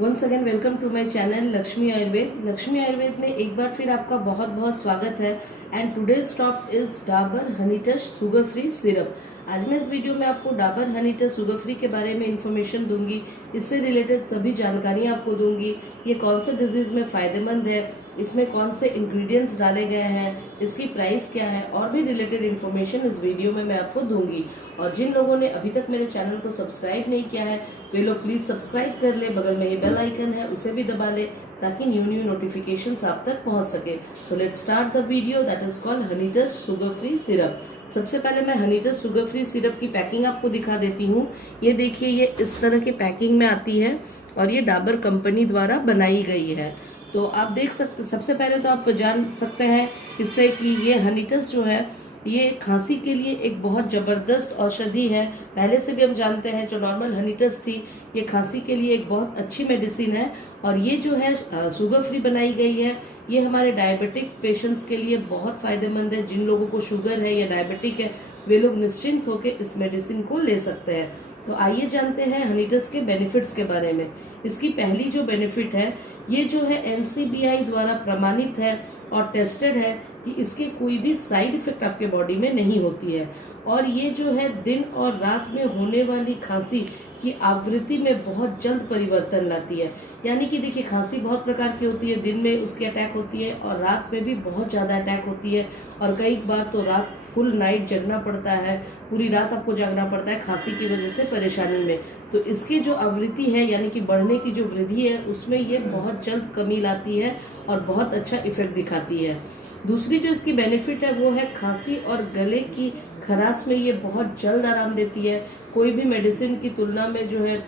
Once again welcome to my channel Lakshmi Ayurved. Lakshmi Ayurved में एक बार फिर आपका बहुत बहुत स्वागत है। And today's stop is Dabur honey touch sugar free syrup. आज मैं इस वीडियो में आपको Dabur honey touch sugar free के बारे में इंफॉर्मेशन दूंगी। इससे रिलेटेड सभी जानकारियां आपको दूंगी। ये कौन से डिजीज में फायदेमंद है, इसमें कौन से इंग्रेडिएंट्स डाले गए हैं, इसकी प्राइस क्या है और भी रिलेटेड इन्फॉर्मेशन इस वीडियो में मैं आपको दूंगी। और जिन लोगों ने अभी तक मेरे चैनल को सब्सक्राइब नहीं किया है वे लोग प्लीज सब्सक्राइब कर ले। बगल में ही बेल आइकन है उसे भी दबा ले ताकि न्यू नोटिफिकेशंस आप तक पहुंच सके। So let's start the video that is called Honey touch sugar free syrup. सबसे पहले मैं Honey touch sugar free syrup की पैकिंग आपको दिखा देती हूँ। ये देखिए, ये इस तरह के पैकिंग में आती है और ये डाबर कंपनी द्वारा बनाई गई है। तो आप देख सकते, सबसे पहले तो आप जान सकते हैं इससे कि ये हनी टच जो है ये खांसी के लिए एक बहुत जबरदस्त औषधि है। पहले से भी हम जानते हैं जो नॉर्मल हनी टच थी ये खांसी के लिए एक बहुत अच्छी मेडिसिन है। और ये जो है शुगर फ्री बनाई गई है, ये हमारे डायबिटिक पेशेंट्स के लिए बहुत फायदेमंद है। जिन लोगों को शुगर है या डायबिटिक है वे लोग निश्चिंत होकर इस मेडिसिन को ले सकते हैं। तो आइए जानते हैं हनी टच के बेनिफिट्स के बारे में। इसकी पहली जो बेनिफिट है, ये जो है NCBI द्वारा प्रमाणित है और टेस्टेड है कि इसके कोई भी साइड इफेक्ट आपके बॉडी में नहीं होती है। और ये जो है दिन और रात में होने वाली खांसी की आवृत्ति में बहुत जल्द परिवर्तन लाती है। यानी कि देखिए, खांसी बहुत प्रकार की होती है। दिन में उसकी अटैक होती है और रात में भी बहुत ज़्यादा अटैक होती है। और कई बार तो रात फुल नाइट जगना पड़ता है, पूरी रात आपको जागना पड़ता है खांसी की वजह से परेशानी में। तो इसकी जो आवृत्ति है यानी कि बढ़ने की जो वृद्धि है उसमें ये बहुत जल्द कमी लाती है और बहुत अच्छा इफेक्ट दिखाती है। दूसरी जो इसकी बेनिफिट है वो है खांसी और गले की खराश में ये बहुत जल्द आराम देती है। कोई भी मेडिसिन की तुलना में जो है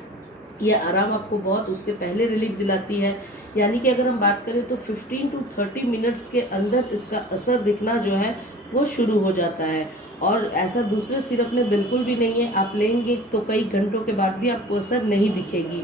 ये आराम आपको बहुत उससे पहले रिलीफ दिलाती है। यानी कि अगर हम बात करें तो 15 to 30 मिनट्स के अंदर इसका असर दिखना जो है वो शुरू हो जाता है। और ऐसा दूसरे सिरप में बिल्कुल भी नहीं है। आप लेंगे तो कई घंटों के बाद भी आपको असर नहीं दिखेगी।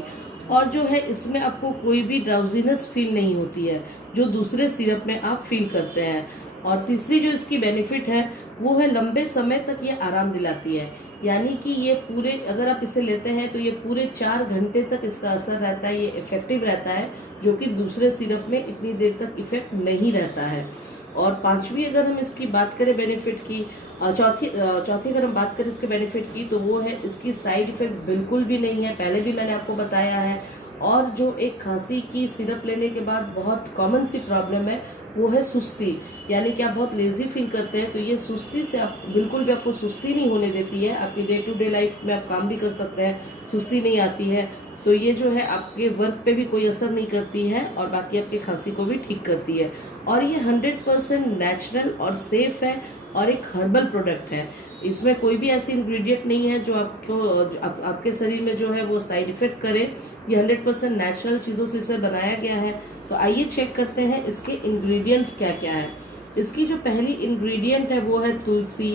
और जो है इसमें आपको कोई भी ड्राउजीनेस फील नहीं होती है जो दूसरे सिरप में आप फील करते हैं। और तीसरी जो इसकी बेनिफिट है वो है लंबे समय तक ये आराम दिलाती है। यानी कि ये पूरे, अगर आप इसे लेते हैं तो ये पूरे 4 घंटे तक इसका असर रहता है, ये इफेक्टिव रहता है, जो कि दूसरे सिरप में इतनी देर तक इफेक्ट नहीं रहता है। और पांचवी अगर हम इसकी बात करें बेनिफिट की, चौथी अगर हम बात करें इसके बेनिफिट की तो वो है इसकी साइड इफेक्ट बिल्कुल भी नहीं है। पहले भी मैंने आपको बताया है। और जो एक खांसी की सिरप लेने के बाद बहुत कॉमन सी प्रॉब्लम है वो है सुस्ती। यानी कि आप बहुत लेजी फील करते हैं, तो ये सुस्ती से आप बिल्कुल भी, आपको सुस्ती नहीं होने देती है। आपकी डे टू डे लाइफ में आप काम भी कर सकते हैं, सुस्ती नहीं आती है। तो ये जो है आपके वर्क पे भी कोई असर नहीं करती है और बाकी आपकी खांसी को भी ठीक करती है। और ये 100% नेचुरल और सेफ है और एक हर्बल प्रोडक्ट है। इसमें कोई भी ऐसी इंग्रेडिएंट नहीं है जो आपको आपके शरीर में जो है वो साइड इफेक्ट करे। ये 100% नेचुरल चीज़ों से इसे बनाया गया है। तो आइए चेक करते हैं इसके इंग्रेडिएंट्स क्या क्या है। इसकी जो पहली इंग्रेडिएंट है वो है तुलसी,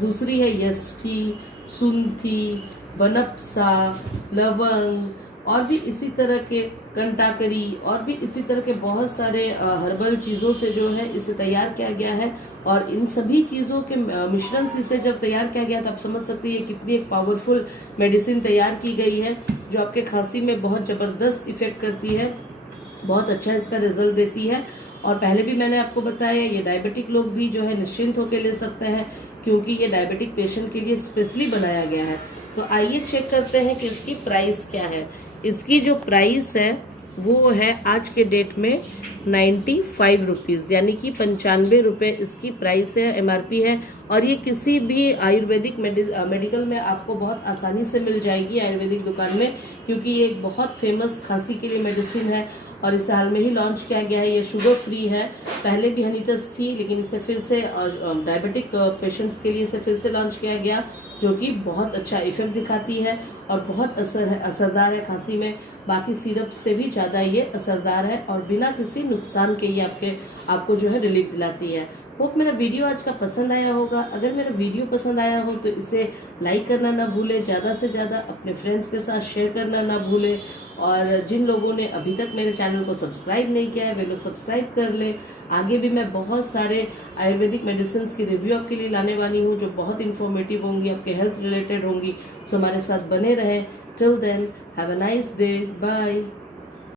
दूसरी है यष्टि, सुंठी, बनपसा, लवंग और भी इसी तरह के कंटाकरी और भी इसी तरह के बहुत सारे हर्बल चीज़ों से जो है इसे तैयार किया गया है। और इन सभी चीज़ों के मिश्रण से इसे जब तैयार किया गया तो आप समझ सकते हैं कितनी एक पावरफुल मेडिसिन तैयार की गई है जो आपके खांसी में बहुत ज़बरदस्त इफेक्ट करती है, बहुत अच्छा इसका रिजल्ट देती है। और पहले भी मैंने आपको बताया ये डायबिटिक लोग भी जो है निश्चिंत होकर ले सकते हैं क्योंकि ये डायबिटिक पेशेंट के लिए स्पेशली बनाया गया है। तो आइए चेक करते हैं कि इसकी प्राइस क्या है। इसकी जो प्राइस है वो है आज के डेट में 95 रुपीज़, यानी कि 95 रुपये इसकी प्राइस है, MRP है। और ये किसी भी आयुर्वेदिक मेडिकल में आपको बहुत आसानी से मिल जाएगी, आयुर्वेदिक दुकान में, क्योंकि ये एक बहुत फेमस खांसी के लिए मेडिसिन है और इसे हाल में ही लॉन्च किया गया है। ये शुगर फ्री है। पहले भी हनी टच थी लेकिन इसे फिर से डायबिटिक पेशेंट्स के लिए इसे फिर से लॉन्च किया गया, जो कि बहुत अच्छा इफेक्ट दिखाती है और बहुत असरदार है खांसी में। बाकी सिरप से भी ज़्यादा ये असरदार है और बिना किसी नुकसान के ये आपको जो है रिलीफ दिलाती है। होप मेरा वीडियो आज का पसंद आया होगा। अगर मेरा वीडियो पसंद आया हो तो इसे लाइक करना ना भूले, ज़्यादा से ज़्यादा अपने फ्रेंड्स के साथ शेयर करना ना भूले। और जिन लोगों ने अभी तक मेरे चैनल को सब्सक्राइब नहीं किया है वे लोग सब्सक्राइब कर ले। आगे भी मैं बहुत सारे आयुर्वेदिक मेडिसिन की रिव्यू आपके लिए लाने वाली हूँ जो बहुत इन्फॉर्मेटिव होंगी, आपके हेल्थ रिलेटेड होंगी। सो हमारे साथ बने रहें। Till then have a nice day, bye.